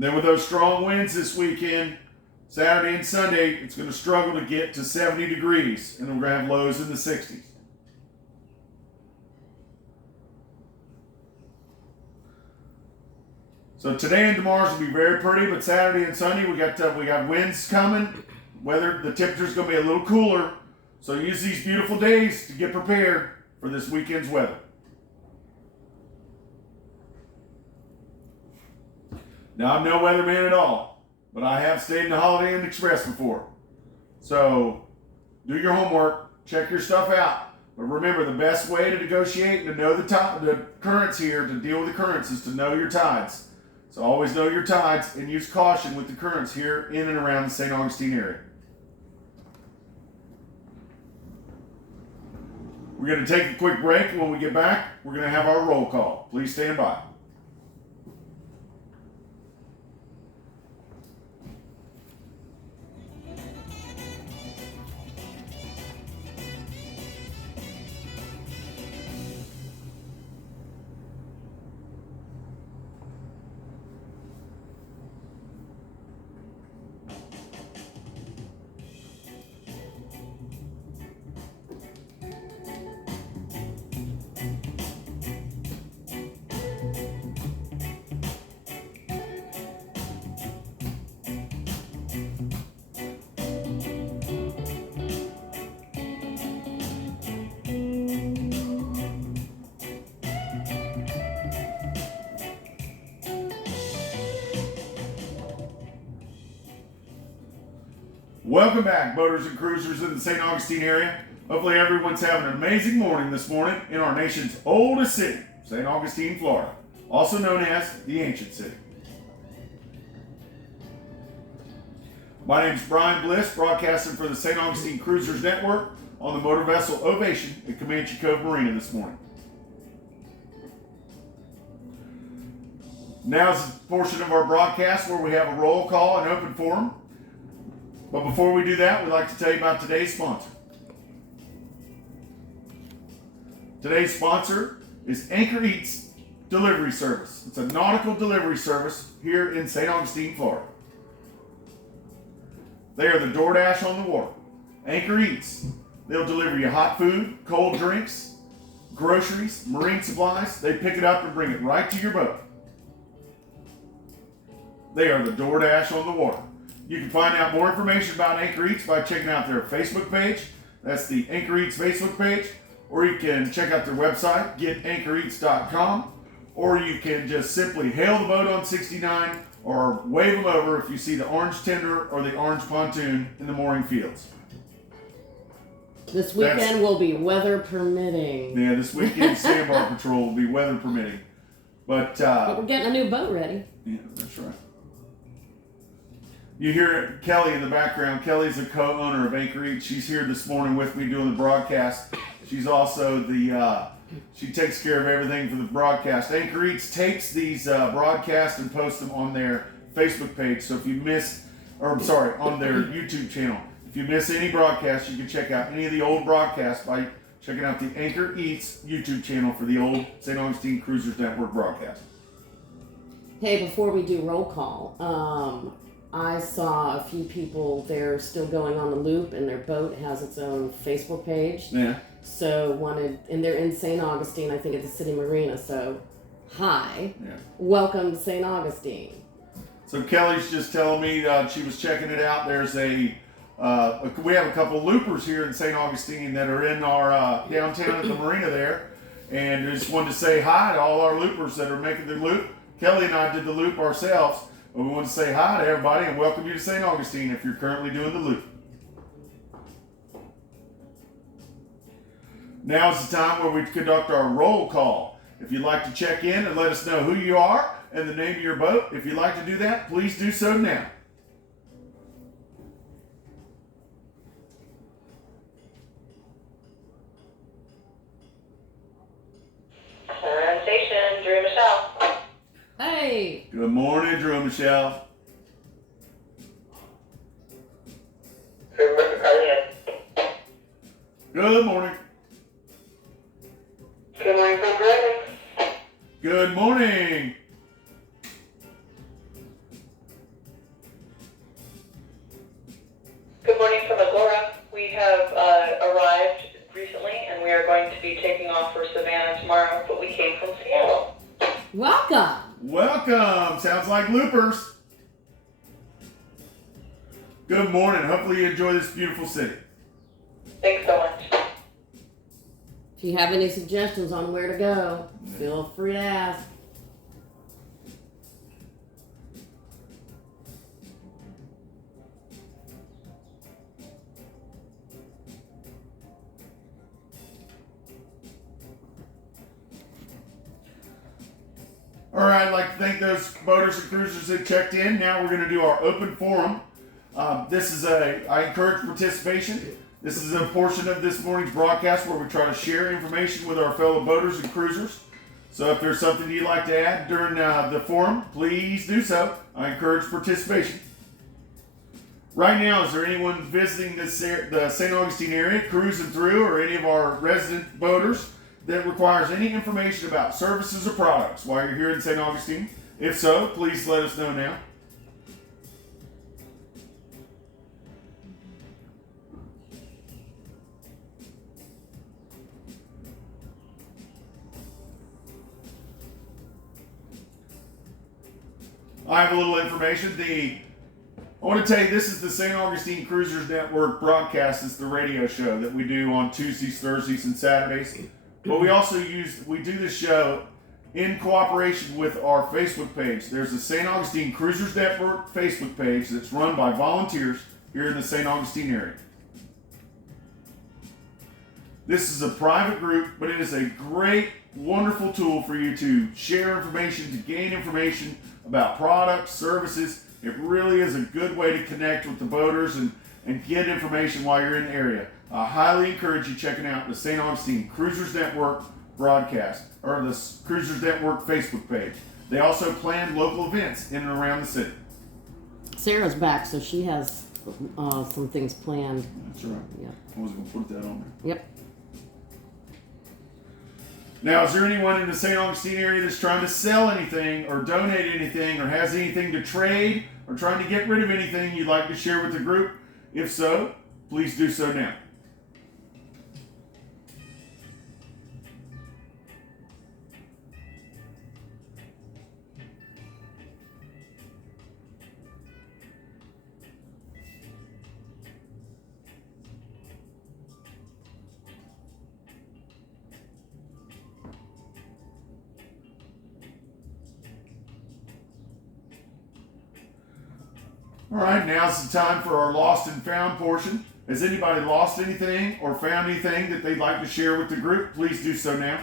And then with those strong winds this weekend, Saturday and Sunday, it's going to struggle to get to 70 degrees, and we're going to have lows in the 60s. So today and tomorrow's going to be very pretty, but Saturday and Sunday we got winds coming. Weather, the temperature's going to be a little cooler. So use these beautiful days to get prepared for this weekend's weather. Now, I'm no weatherman at all, but I have stayed in the Holiday Inn Express before. So do your homework, check your stuff out. But remember, the best way to negotiate and to know the currents here, to deal with the currents, is to know your tides. So always know your tides and use caution with the currents here in and around the St. Augustine area. We're going to take a quick break. When we get back, we're going to have our roll call. Please stand by. Welcome back, boaters and cruisers in the St. Augustine area. Hopefully everyone's having an amazing morning this morning in our nation's oldest city, St. Augustine, Florida, also known as the Ancient City. My name is Brian Bliss, broadcasting for the St. Augustine Cruisers Network on the motor vessel Ovation at Comanche Cove Marina this morning. Now's the portion of our broadcast where we have a roll call and open forum. But before we do that, we'd like to tell you about today's sponsor. Today's sponsor is Anchor Eats Delivery Service. It's a nautical delivery service here in St. Augustine, Florida. They are the DoorDash on the water. Anchor Eats. They'll deliver you hot food, cold drinks, groceries, marine supplies. They pick it up and bring it right to your boat. They are the DoorDash on the water. You can find out more information about Anchor Eats by checking out their Facebook page. That's the Anchor Eats Facebook page. Or you can check out their website, getanchoreats.com. Or you can just simply hail the boat on 69 or wave them over if you see the orange tender or the orange pontoon in the mooring fields. This weekend will be weather permitting. Yeah, this weekend Sandbar Patrol will be weather permitting. But we're getting a new boat ready. Yeah, that's right. You hear Kelly in the background. Kelly's a co-owner of Anchor Eats. She's here this morning with me doing the broadcast. She's also she takes care of everything for the broadcast. Anchor Eats tapes these broadcasts and posts them on their Facebook page. So if you on their YouTube channel. If you miss any broadcast, you can check out any of the old broadcasts by checking out the Anchor Eats YouTube channel for the old St. Augustine Cruisers Network broadcast. Hey, before we do roll call, I saw a few people, they're still going on the loop, and their boat has its own Facebook page. Yeah. So and they're in St. Augustine, I think at the City Marina. So, hi. Yeah. Welcome to St. Augustine. So Kelly's just telling me she was checking it out. There's we have a couple loopers here in St. Augustine that are in our downtown at the marina there, and I just wanted to say hi to all our loopers that are making the loop. Kelly and I did the loop ourselves. But we want to say hi to everybody and welcome you to St. Augustine if you're currently doing the loop. Now is the time where we conduct our roll call. If you'd like to check in and let us know who you are and the name of your boat, if you'd like to do that, please do so now. Station, Drew Michelle. Hey. Good morning, Drew Michelle. Good morning, Carly. Good morning. Good morning, Brandon. Good morning. be taking off for Savannah tomorrow, but we came from Seattle. Welcome. Welcome. Sounds like loopers. Good morning. Hopefully you enjoy this beautiful city. Thanks so much. If you have any suggestions on where to go, feel free to ask. All right, I'd like to thank those boaters and cruisers that checked in. Now we're going to do our open forum. I encourage participation. This is a portion of this morning's broadcast where we try to share information with our fellow boaters and cruisers. So if there's something you'd like to add during the forum, please do so. I encourage participation. Right now, is there anyone visiting the St. Augustine area, cruising through, or any of our resident boaters that requires any information about services or products while you're here in St. Augustine? If so, please let us know now. I have a little information. I want to tell you, this is the St. Augustine Cruisers Network broadcast. It's the radio show that we do on Tuesdays, Thursdays, and Saturdays. But we do this show in cooperation with our Facebook page. There's a St. Augustine Cruisers Network Facebook page that's run by volunteers here in the St. Augustine area. This is a private group, but it is a great, wonderful tool for you to share information, to gain information about products, services. It really is a good way to connect with the boaters and get information while you're in the area. I highly encourage you checking out the St. Augustine Cruisers Network broadcast, or the Cruisers Network Facebook page. They also plan local events in and around the city. Sarah's back, so she has some things planned. That's right. Yep. I was going to put that on there. Yep. Now, is there anyone in the St. Augustine area that's trying to sell anything or donate anything or has anything to trade or trying to get rid of anything you'd like to share with the group? If so, please do so now. All right, now's the time for our lost and found portion. Has anybody lost anything or found anything that they'd like to share with the group? Please do so now.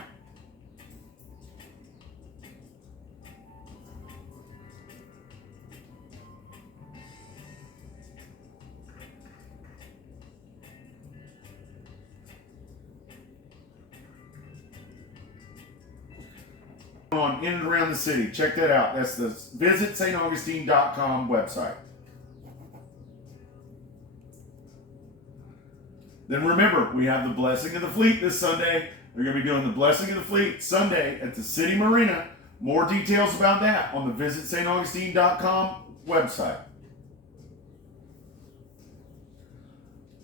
On in and around the city. Check that out. That's the visitstaugustine.com website. Then remember, we have the Blessing of the Fleet this Sunday. We're going to be doing the Blessing of the Fleet Sunday at the City Marina. More details about that on the visitstaugustine.com website.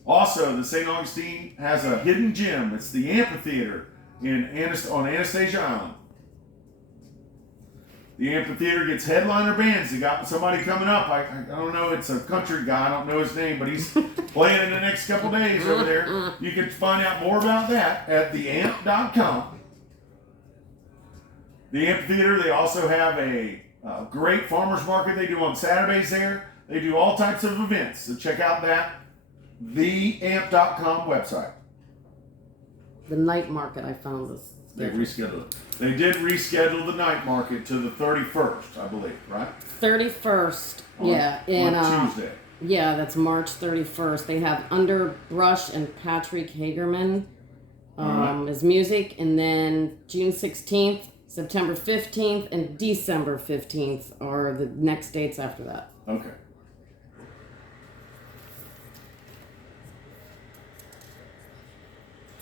Also, the St. Augustine has a hidden gem. It's the amphitheater on Anastasia Island. The amphitheater gets headliner bands. They got somebody coming up. I don't know. It's a country guy. I don't know his name, but he's playing in the next couple days over there. You can find out more about that at theamp.com. The amphitheater, they also have a great farmers market they do on Saturdays there. They do all types of events. So check out that theamp.com website. The night market, I found this. They rescheduled it. They did reschedule the night market to the 31st, I believe, right? 31st, yeah. On Tuesday. Yeah, that's March 31st. They have Underbrush and Patrick Hagerman as music. And then June 16th, September 15th, and December 15th are the next dates after that. Okay.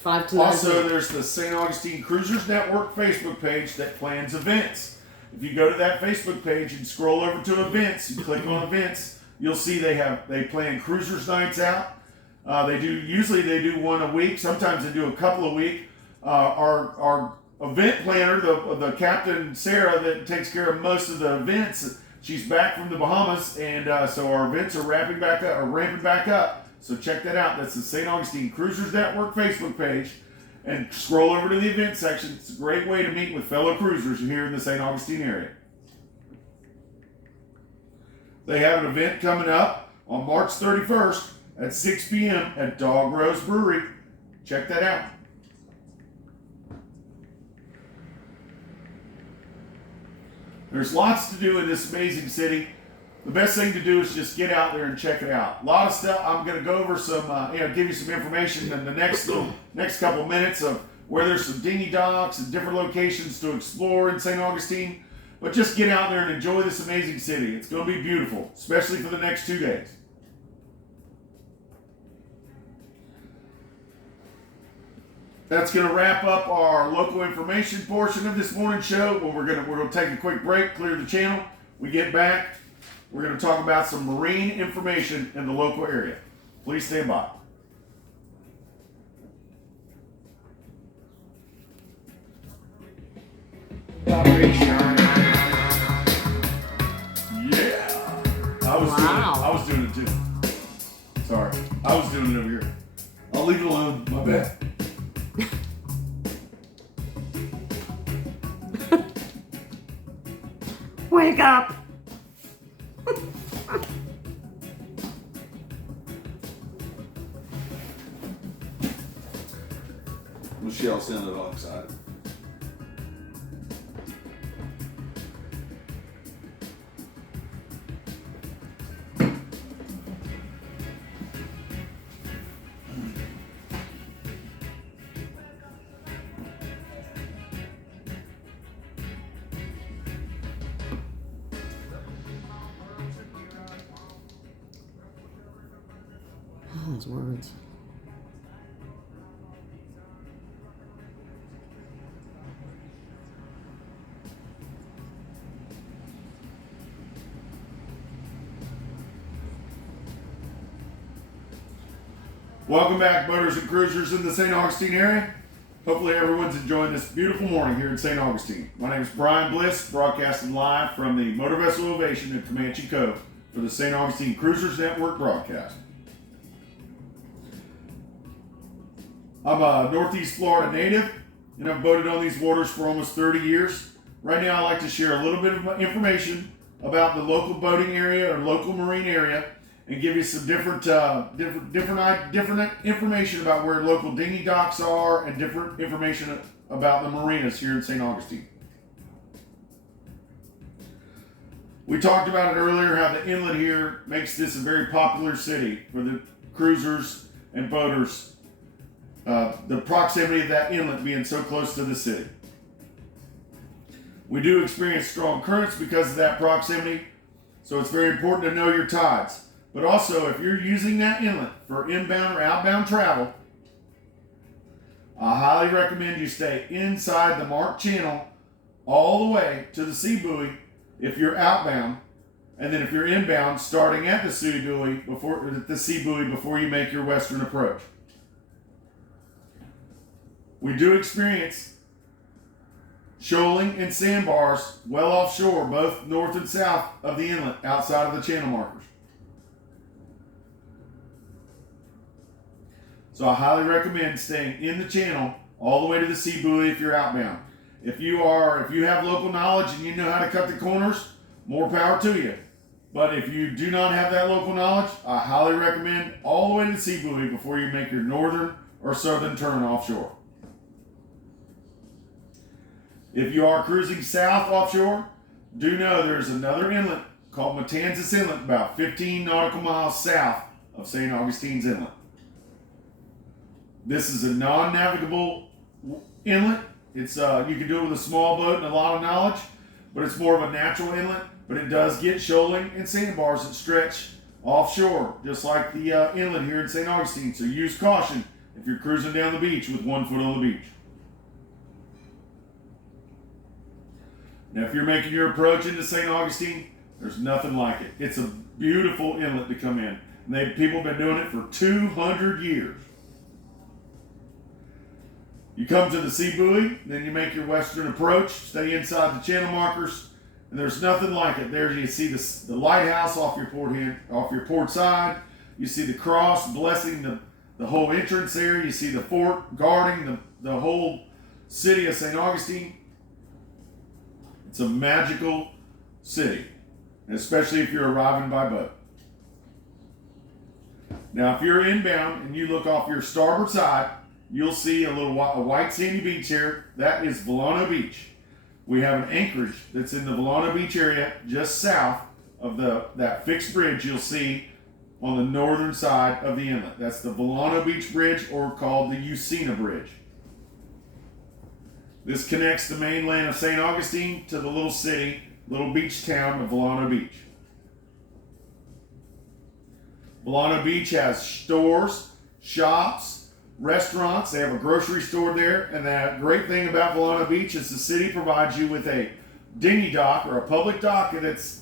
Also, there's the St. Augustine Cruisers Network Facebook page that plans events. If you go to that Facebook page and scroll over to events, you click on events, you'll see they plan cruisers nights out. They do one a week. Sometimes they do a couple a week. our event planner, the Captain Sarah that takes care of most of the events, she's back from the Bahamas, and so our events are ramping back up. So check that out. That's the St. Augustine Cruisers Network Facebook page, and scroll over to the event section. It's a great way to meet with fellow cruisers here in the St. Augustine area. They have an event coming up on March 31st at 6 p.m. at Dog Rose Brewery. Check that out. There's lots to do in this amazing city. The best thing to do is just get out there and check it out. A lot of stuff. I'm going to go over some, give you some information in the next couple minutes of where there's some dinghy docks and different locations to explore in St. Augustine. But just get out there and enjoy this amazing city. It's going to be beautiful, especially for the next 2 days. That's going to wrap up our local information portion of this morning show. Well, we're going to take a quick break, clear the channel. We get back, we're going to talk about some marine information in the local area. Please stand by. I was doing it too. Sorry. I was doing it over here. I'll leave it alone. My bad. Wake up! Michelle sounded all excited. Those words. Welcome back, boaters and cruisers in the St. Augustine area. Hopefully everyone's enjoying this beautiful morning here in St. Augustine. My name is Brian Bliss, broadcasting live from the Motor Vessel Ovation in Comanche Cove for the St. Augustine Cruisers Network broadcast. I'm a Northeast Florida native, and I've boated on these waters for almost 30 years. Right now, I'd like to share a little bit of information about the local boating area or local marine area, and give you some different information about where local dinghy docks are, and different information about the marinas here in St. Augustine. We talked about it earlier, how the inlet here makes this a very popular city for the cruisers and boaters. The proximity of that inlet being so close to the city. We do experience strong currents because of that proximity, so it's very important to know your tides. But also, if you're using that inlet for inbound or outbound travel, I highly recommend you stay inside the marked channel all the way to the sea buoy if you're outbound, and then if you're inbound, starting at the sea buoy before you make your western approach. We do experience shoaling and sandbars well offshore, both north and south of the inlet, outside of the channel markers. So I highly recommend staying in the channel all the way to the sea buoy if you're outbound. If you have local knowledge and you know how to cut the corners, more power to you. But if you do not have that local knowledge, I highly recommend all the way to the sea buoy before you make your northern or southern turn offshore. If you are cruising south offshore, do know there's another inlet called Matanzas Inlet, about 15 nautical miles south of St. Augustine's Inlet. This is a non-navigable inlet. It's you can do it with a small boat and a lot of knowledge, but it's more of a natural inlet. But it does get shoaling and sandbars that stretch offshore, just like the inlet here in St. Augustine. So use caution if you're cruising down the beach with 1 foot on the beach. Now, if you're making your approach into St. Augustine, there's nothing like it. It's a beautiful inlet to come in. And people have been doing it for 200 years. You come to the sea buoy, then you make your western approach, stay inside the channel markers, and there's nothing like it. There you see the lighthouse off your port side. You see the cross blessing the whole entrance there. You see the fort guarding the whole city of St. Augustine. It's a magical city, especially if you're arriving by boat. Now, if you're inbound and you look off your starboard side, you'll see a white sandy beach here. That is Volano Beach. We have an anchorage that's in the Volano Beach area, just south of that fixed bridge you'll see on the northern side of the inlet. That's the Volano Beach Bridge, or called the Usina Bridge. This connects the mainland of St. Augustine to the little beach town of Volano Beach. Volano Beach has stores, shops, restaurants. They have a grocery store there. And the great thing about Volano Beach is the city provides you with a dinghy dock, or a public dock, that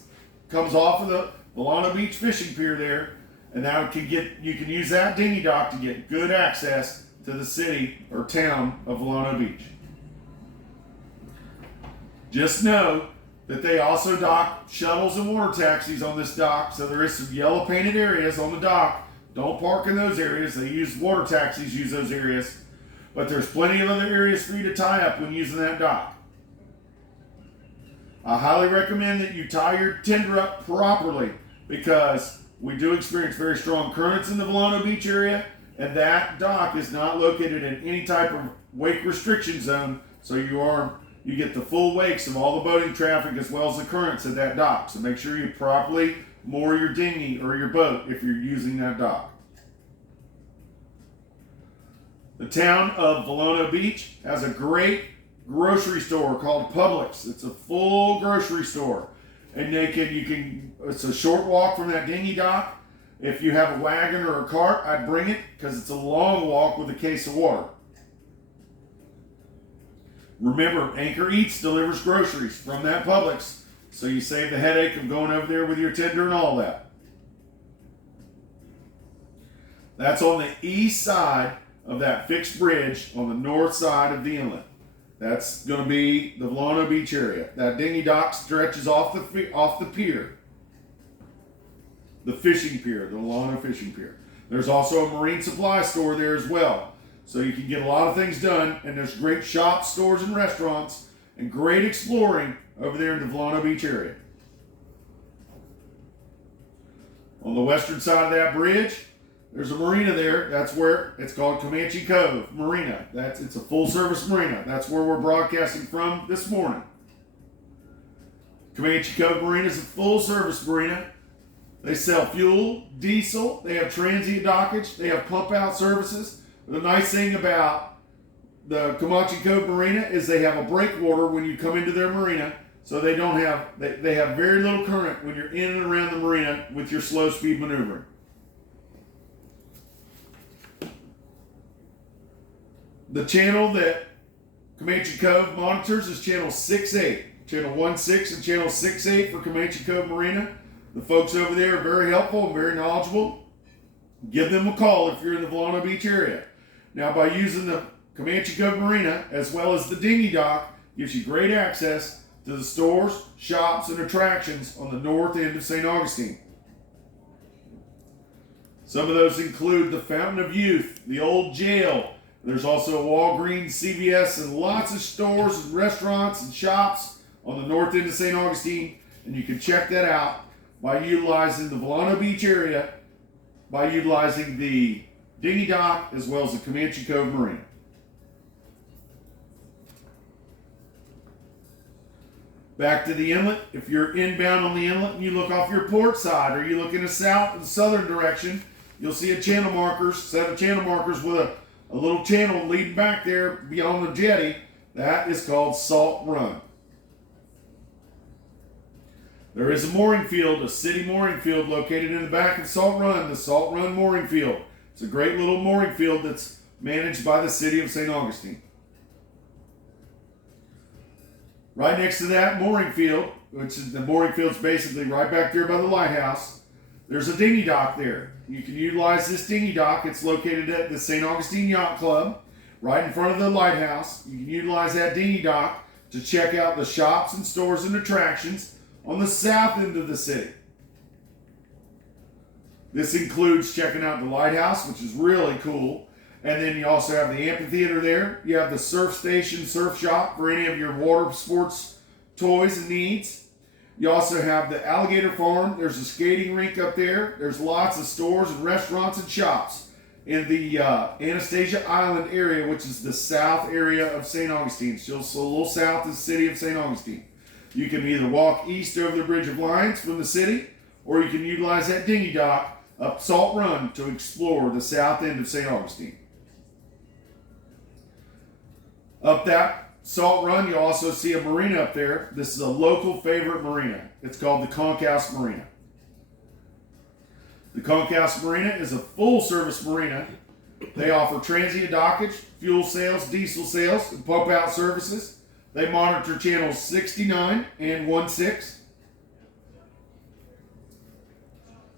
comes off of the Volano Beach fishing pier there. And now you can use that dinghy dock to get good access to the city or town of Volano Beach. Just know that they also dock shuttles and water taxis on this dock, so there is some yellow painted areas on the dock. Don't park in those areas. They use water taxis, use those areas, but there's plenty of other areas for you to tie up when using that dock. I highly recommend that you tie your tender up properly, because we do experience very strong currents in the Volano Beach area, and that dock is not located in any type of wake restriction zone, so you get the full wakes of all the boating traffic as well as the currents at that dock. So make sure you properly moor your dinghy or your boat if you're using that dock. The town of Volano Beach has a great grocery store called Publix. It's a full grocery store, and it's a short walk from that dinghy dock. If you have a wagon or a cart, I'd bring it, because it's a long walk with a case of water. Remember, Anchor Eats delivers groceries from that Publix, so you save the headache of going over there with your tender and all that. That's on the east side of that fixed bridge on the north side of the inlet. That's going to be the Volano Beach area. That dinghy dock stretches off the pier, the fishing pier, the Volano fishing pier. There's also a marine supply store there as well. So you can get a lot of things done, and there's great shops, stores, and restaurants, and great exploring over there in the Volano Beach area. On the western side of that bridge, there's a marina there. That's where it's called Comanche Cove Marina. It's a full-service marina. That's where we're broadcasting from this morning. Comanche Cove Marina is a full-service marina. They sell fuel, diesel. They have transient dockage. They have pump-out services. The nice thing about the Comanche Cove Marina is they have a breakwater when you come into their marina, so they have very little current when you're in and around the marina with your slow speed maneuvering. The channel that Comanche Cove monitors is channel 6-8, channel 16 and channel 6-8 for Comanche Cove Marina. The folks over there are very helpful and very knowledgeable. Give them a call if you're in the Volano Beach area. Now, by using the Comanche Cove Marina as well as the dinghy dock, gives you great access to the stores, shops, and attractions on the north end of St. Augustine. Some of those include the Fountain of Youth, the old jail. There's also a Walgreens, CVS, and lots of stores and restaurants and shops on the north end of St. Augustine, and you can check that out by utilizing the Volano Beach area, by utilizing the dinghy dock as well as the Comanche Cove Marina. Back to the inlet. If you're inbound on the inlet and you look off your port side, or you look in the south and southern direction, you'll see a set of channel markers with a little channel leading back there beyond the jetty. That is called Salt Run. There is a mooring field, a city mooring field located in the back of Salt Run, the Salt Run Mooring Field. It's a great little mooring field that's managed by the city of St. Augustine. Right next to that mooring field, which is the mooring field's basically right back there by the lighthouse, there's a dinghy dock there. You can utilize this dinghy dock. It's located at the St. Augustine Yacht Club. right in front of the lighthouse. You can utilize that dinghy dock to check out the shops and stores and attractions on the south end of the city. This includes checking out the lighthouse, which is really cool. And then you also have the amphitheater there. You have the surf station, surf shop for any of your water sports toys and needs. You also have the alligator farm. There's a skating rink up there. There's lots of stores and restaurants and shops in the Anastasia Island area, which is the south area of St. Augustine. Just a little south of the city of St. Augustine. You can either walk east over the Bridge of Lions from the city, or you can utilize that dinghy dock up Salt Run to explore the south end of St. Augustine. Up that Salt Run, you'll also see a marina up there. This is a local favorite marina. It's called the Concourse Marina. The Concourse Marina is a full-service marina. They offer transient dockage, fuel sales, diesel sales, and pump-out services. They monitor channels 69 and 16.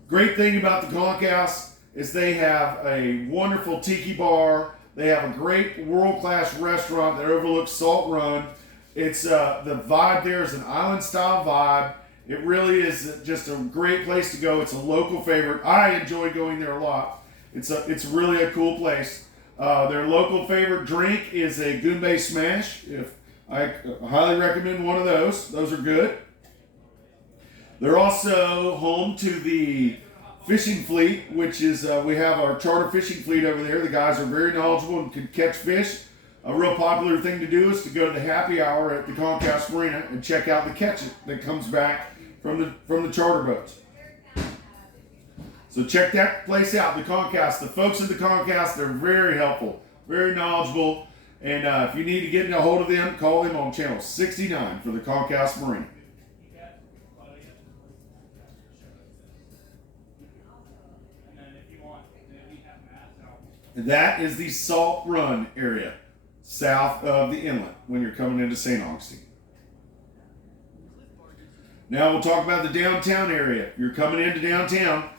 Great thing about the Concourse is they have a wonderful tiki bar. They have a great world-class restaurant that overlooks Salt Run. It's the vibe there is an island-style vibe. It really is just a great place to go. It's a local favorite. I enjoy going there a lot. It's really a cool place. Their local favorite drink is a Goombay Smash. I highly recommend one of those. Those are good. They're also home to the fishing fleet, which is we have our charter fishing fleet over there. The guys are very knowledgeable and can catch fish. A real popular thing to do is to go to the happy hour at the Concourse Marina and check out the catch that comes back from the charter boats. So check that place out, the Concourse. The folks at the Concourse, they're very helpful, very knowledgeable. And if you need to get a hold of them, call them on channel 69 for the Concourse Marina. And that is the Salt Run area, south of the inlet, when you're coming into St. Augustine. Now we'll talk about the downtown area. If you're coming into downtown,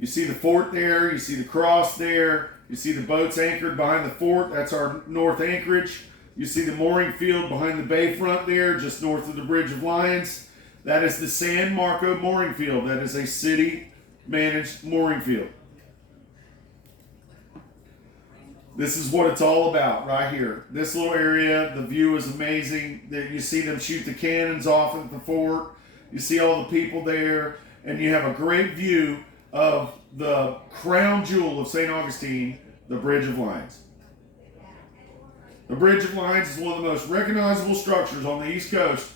you see the fort there, you see the cross there, you see the boats anchored behind the fort. That's our north anchorage. You see the mooring field behind the bayfront there, just north of the Bridge of Lions. That is the San Marco Mooring Field. That is a city-managed mooring field. This is what it's all about right here. This little area, the view is amazing. You see them shoot the cannons off at the fort. You see all the people there, and you have a great view of the crown jewel of St. Augustine, the Bridge of Lions. The Bridge of Lions is one of the most recognizable structures on the East Coast.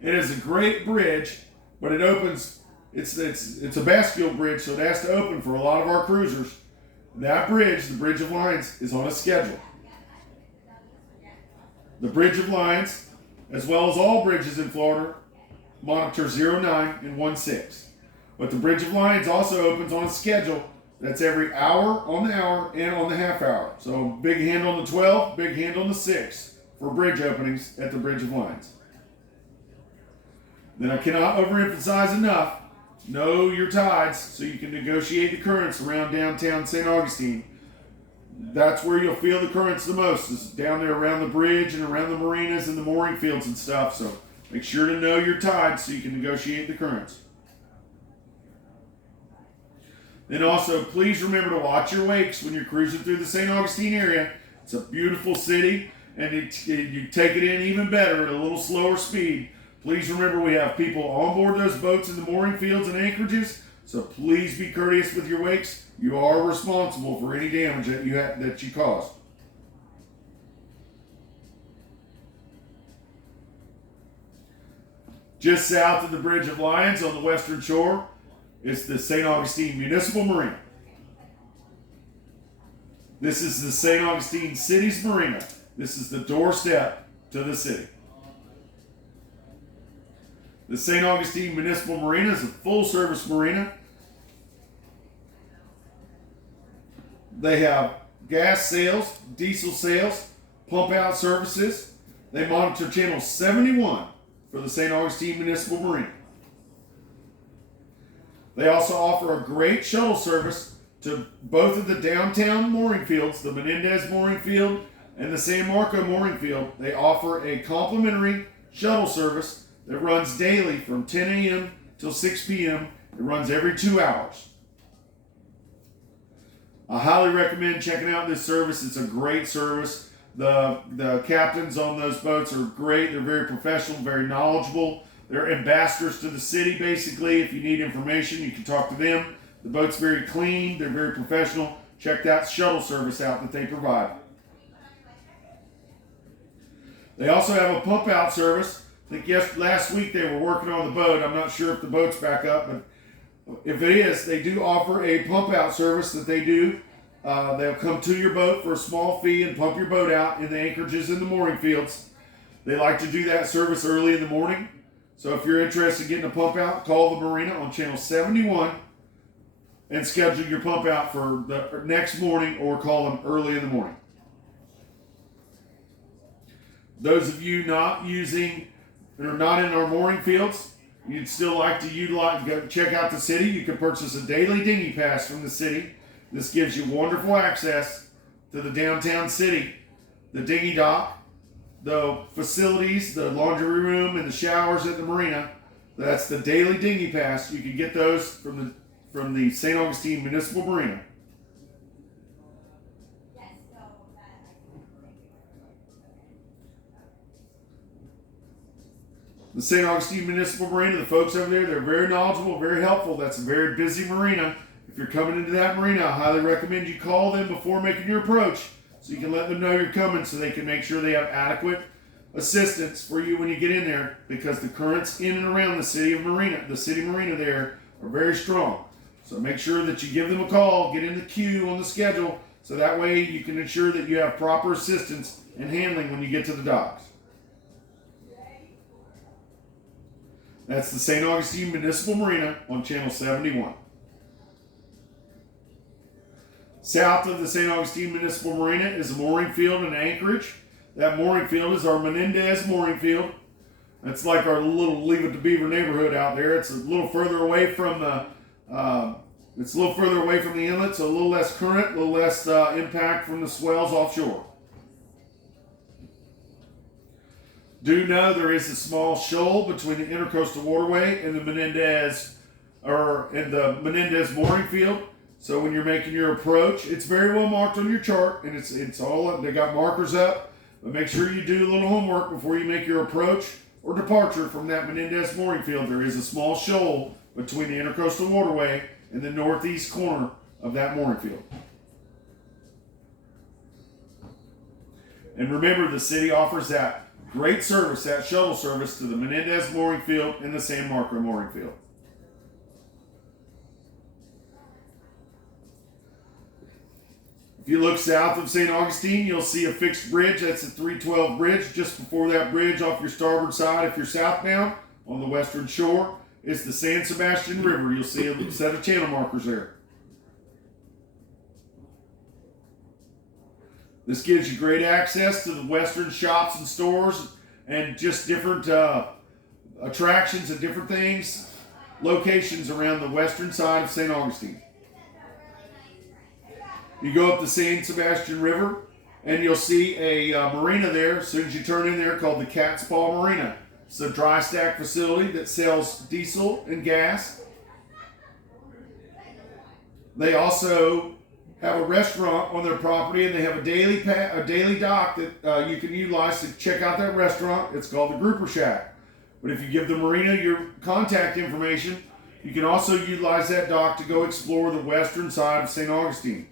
It is a great bridge, but it opens. It's a bascule bridge, so it has to open for a lot of our cruisers. That bridge, the Bridge of Lions, is on a schedule. The Bridge of Lions, as well as all bridges in Florida, monitor 09 and 16. But the Bridge of Lions also opens on a schedule that's every hour on the hour and on the half hour. So big hand on the 12, big hand on the 6 for bridge openings at the Bridge of Lions. Then I cannot overemphasize enough, know your tides so you can negotiate the currents around downtown St. Augustine. That's where you'll feel the currents the most, is down there around the bridge and around the marinas and the mooring fields and stuff. So make sure to know your tides so you can negotiate the currents. Then also, please remember to watch your wakes when you're cruising through the St. Augustine area. It's a beautiful city, and you take it in even better at a little slower speed. Please remember we have people on board those boats in the mooring fields and anchorages, so please be courteous with your wakes. You are responsible for any damage that you cause. Just south of the Bridge of Lions on the western shore is the St. Augustine Municipal Marina. This is the St. Augustine City's Marina. This is the doorstep to the city. The St. Augustine Municipal Marina is a full-service marina. They have gas sales, diesel sales, pump-out services. They monitor channel 71 for the St. Augustine Municipal Marina. They also offer a great shuttle service to both of the downtown mooring fields, the Menendez Mooring Field and the San Marco Mooring Field, they offer a complimentary shuttle service that runs daily from 10 a.m. till 6 p.m. It runs every 2 hours. I highly recommend checking out this service. It's a great service. The captains on those boats are great. They're very professional, very knowledgeable. They're ambassadors to the city, basically. If you need information, you can talk to them. The boat's very clean. They're very professional. Check that shuttle service out that they provide. They also have a pump out service. I think last week they were working on the boat. I'm not sure if the boat's back up, but if it is, they do offer a pump out service that they do. They'll come to your boat for a small fee and pump your boat out in the anchorages in the mooring fields. They like to do that service early in the morning. So if you're interested in getting a pump out, call the marina on channel 71 and schedule your pump out for the next morning, or call them early in the morning. Those of you not using or not in our mooring fields, you'd still like to utilize, go check out the city, you can purchase a daily dinghy pass from the city. This gives you wonderful access to the downtown city, the dinghy dock, the facilities, the laundry room, and the showers at the marina. That's the daily dinghy pass. You can get those from the St. Augustine Municipal Marina. The St. Augustine Municipal Marina, the folks over there, they're very knowledgeable, very helpful. That's a very busy marina. If you're coming into that marina, I highly recommend you call them before making your approach, so you can let them know you're coming, so they can make sure they have adequate assistance for you when you get in there, because the currents in and around the city marina there are very strong. So make sure that you give them a call, get in the queue on the schedule, so that way you can ensure that you have proper assistance and handling when you get to the docks. That's the St. Augustine Municipal Marina on channel 71. South of the St. Augustine Municipal Marina is a mooring field in Anchorage. That mooring field is our Menendez mooring field. That's like our little Leave It to Beaver neighborhood out there. It's a little further away from the inlet, so a little less current, a little less impact from the swells offshore. Do know there is a small shoal between the Intercoastal Waterway and the Menendez mooring field. So when you're making your approach, it's very well marked on your chart, and it's all up. They got markers up, but make sure you do a little homework before you make your approach or departure from that Menendez mooring field. There is a small shoal between the Intercoastal Waterway and the northeast corner of that mooring field. And remember, the city offers that great service, that shuttle service, to the Menendez mooring field and the San Marco mooring field. If you look south of St. Augustine, you'll see a fixed bridge. That's the 312 bridge. Just before that bridge, off your starboard side, if you're southbound on the western shore, is the San Sebastian River. You'll see a set of channel markers there. This gives you great access to the western shops and stores, and just different attractions and different things, locations around the western side of St. Augustine. You go up the San Sebastian River, and you'll see a marina there as soon as you turn in there, called the Cat's Paw Marina. It's a dry stack facility that sells diesel and gas. They also have a restaurant on their property, and they have a daily dock that you can utilize to check out that restaurant. It's called the Grouper Shack. But if you give the marina your contact information, you can also utilize that dock to go explore the western side of St. Augustine.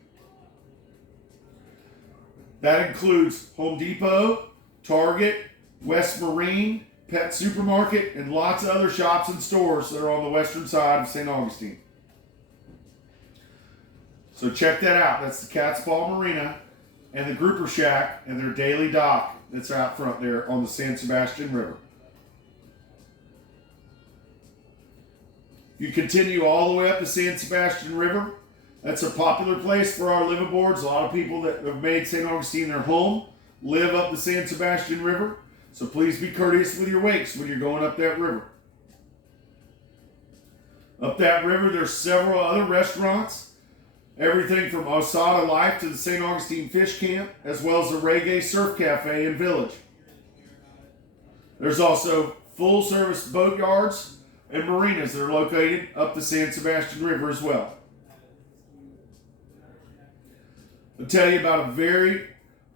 That includes Home Depot, Target, West Marine, Pet Supermarket, and lots of other shops and stores that are on the western side of St. Augustine. So check that out. That's the Cat's Paw Marina and the Grouper Shack and their daily dock that's out front there on the San Sebastian River. You continue all the way up the San Sebastian River. That's a popular place for our liveaboards. A lot of people that have made St. Augustine their home live up the San Sebastian River. So please be courteous with your wakes when you're going up that river. Up that river, there's several other restaurants. Everything from Osada Life to the St. Augustine Fish Camp, as well as the Reggae Surf Cafe and Village. There's also full service boat yards and marinas that are located up the San Sebastian River as well. I'll tell you about a very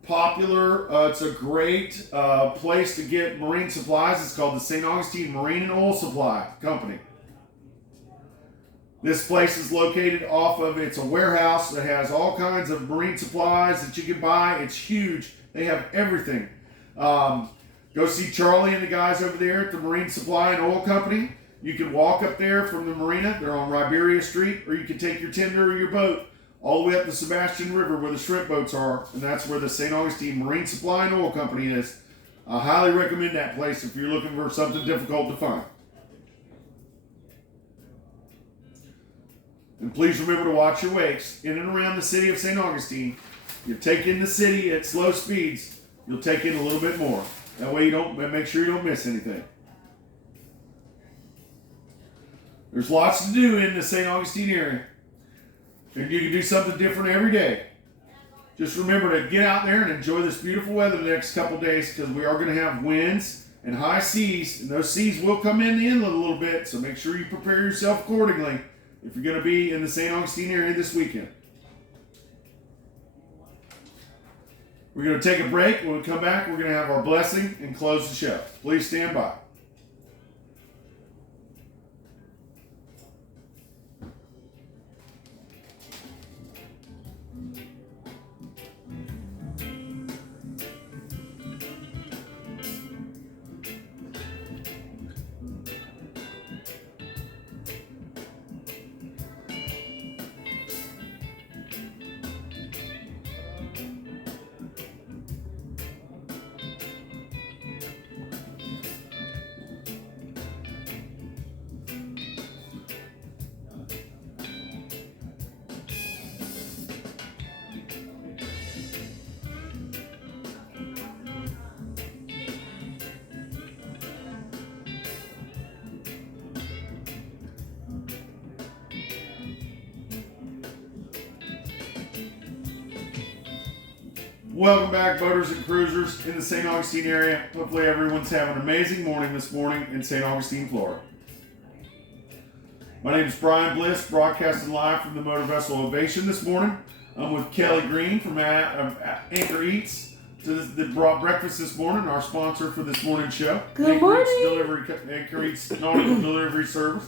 popular, it's a great place to get marine supplies. It's called the St. Augustine Marine and Oil Supply Company. This place is located off of, it's a warehouse that has all kinds of marine supplies that you can buy. It's huge. They have everything. Go see Charlie and the guys over there at the Marine Supply and Oil Company. You can walk up there from the marina. They're on Riberia Street, or you can take your tender or your boat all the way up the Sebastian River where the shrimp boats are, and that's where the St. Augustine Marine Supply and Oil Company is. I highly recommend that place if you're looking for something difficult to find. And please remember to watch your wakes in and around the city of St. Augustine. You take in the city at slow speeds, you'll take in a little bit more. That way you don't, make sure you don't miss anything. There's lots to do in the St. Augustine area. And you can do something different every day. Just remember to get out there and enjoy this beautiful weather the next couple days, because we are going to have winds and high seas, and those seas will come in the inlet a little bit, so make sure you prepare yourself accordingly if you're going to be in the St. Augustine area this weekend. We're going to take a break. When we come back, we're going to have our blessing and close the show. Please stand by. Welcome back, boaters and cruisers in the St. Augustine area. Hopefully everyone's having an amazing morning this morning in St. Augustine, Florida. My name is Brian Bliss, broadcasting live from the Motor Vessel Ovation this morning. I'm with Kelly Green from Anchor Eats. That brought breakfast this morning, our sponsor for this morning's show. Good morning. Anchor Eats nautical delivery service.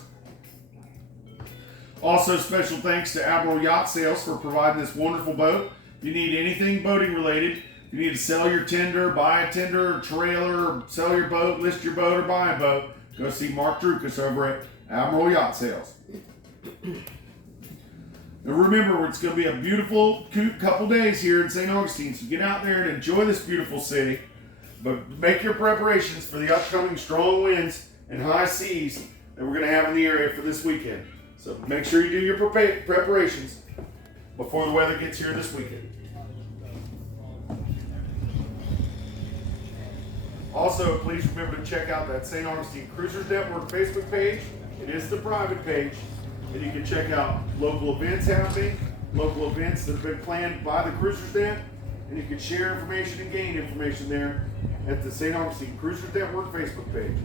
Also, special thanks to Admiral Yacht Sales for providing this wonderful boat. If you need anything boating related, if you need to sell your tender, buy a tender, or trailer, or sell your boat, list your boat, or buy a boat, go see Mark Drukas over at Admiral Yacht Sales. And remember, it's going to be a beautiful couple days here in St. Augustine, so get out there and enjoy this beautiful city, but make your preparations for the upcoming strong winds and high seas that we're going to have in the area for this weekend. So make sure you do your preparations before the weather gets here this weekend. Also, please remember to check out that St. Augustine Cruisers Network Facebook page. It is the private page, and you can check out local events happening, local events that have been planned by the Cruisers Net, and you can share information and gain information there at the St. Augustine Cruisers Network Facebook page.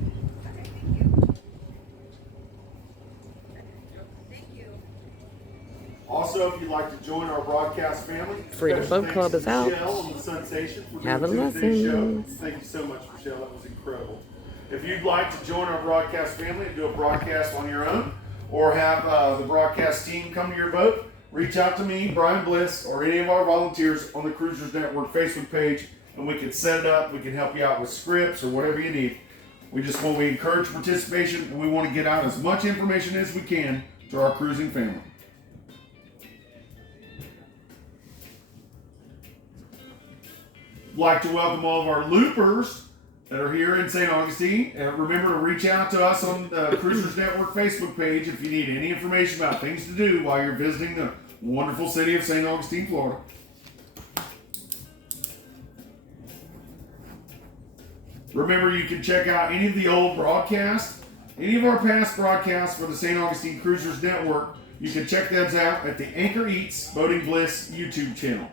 Also, if you'd like to join our broadcast family, Freedom Boat Club is out. Michelle on the Sensation for Have a doing Tuesday's show. lesson. Thank you so much, Michelle. That was incredible. If you'd like to join our broadcast family and do a broadcast on your own, or have the broadcast team come to your boat, reach out to me, Brian Bliss, or any of our volunteers on the Cruisers Network Facebook page, and we can set it up. We can help you out with scripts or whatever you need. We encourage participation, and we want to get out as much information as we can to our cruising family. Like to welcome all of our loopers that are here in St. Augustine. And remember to reach out to us on the Cruisers Network Facebook page if you need any information about things to do while you're visiting the wonderful city of St. Augustine, Florida. Remember, you can check out any of the old broadcasts, any of our past broadcasts for the St. Augustine Cruisers Network You can check them out at the Anchor Eats Boating Bliss YouTube channel.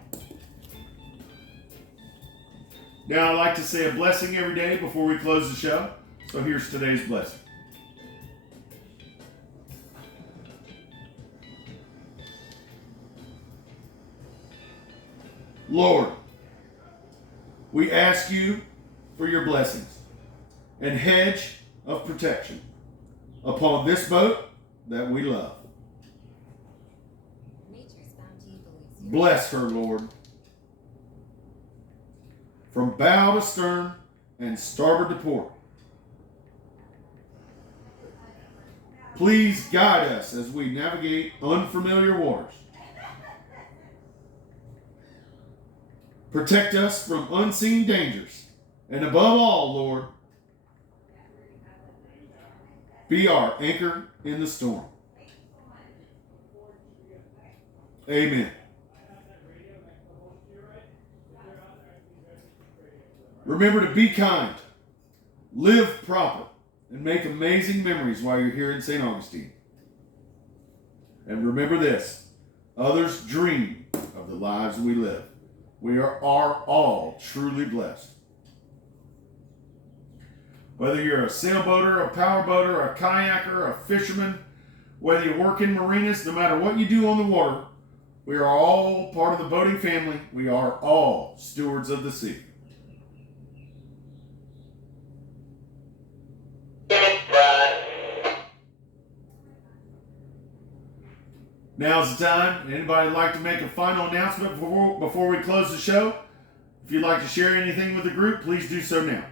Now, I like to say a blessing every day before we close the show. So here's today's blessing. Lord, we ask you for your blessings and hedge of protection upon this boat that we love. Bless her, Lord, from bow to stern and starboard to port. Please guide us as we navigate unfamiliar waters. Protect us from unseen dangers. And above all, Lord, be our anchor in the storm. Amen. Remember to be kind, live proper, and make amazing memories while you're here in St. Augustine. And remember this, others dream of the lives we live. We are all truly blessed. Whether you're a sailboater, a powerboater, a kayaker, a fisherman, whether you work in marinas, no matter what you do on the water, we are all part of the boating family. We are all stewards of the sea. Now's the time. Anybody like to make a final announcement before we close the show? If you'd like to share anything with the group, please do so now.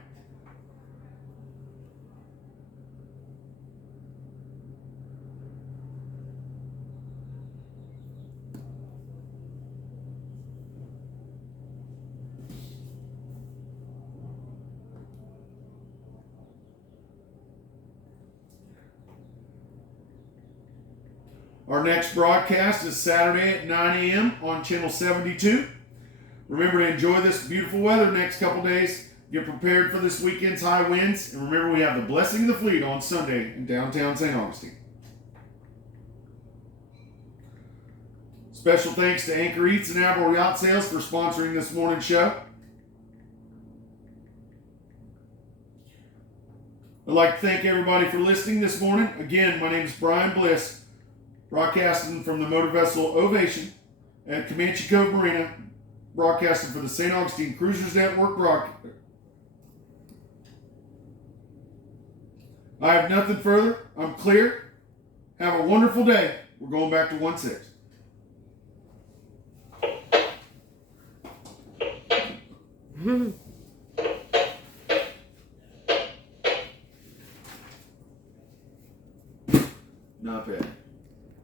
Our next broadcast is Saturday at 9 a.m. on Channel 72. Remember to enjoy this beautiful weather next couple days. Get prepared for this weekend's high winds. And remember, we have the Blessing of the Fleet on Sunday in downtown St. Augustine. Special thanks to Anchor Eats and Admiral Yacht Sales for sponsoring this morning's show. I'd like to thank everybody for listening this morning. Again, my name is Brian Bliss, broadcasting from the motor vessel Ovation at Comanche Cove Marina, broadcasting for the St. Augustine Cruisers Network I have nothing further. I'm clear. Have a wonderful day. We're going back to 1-6. Not bad.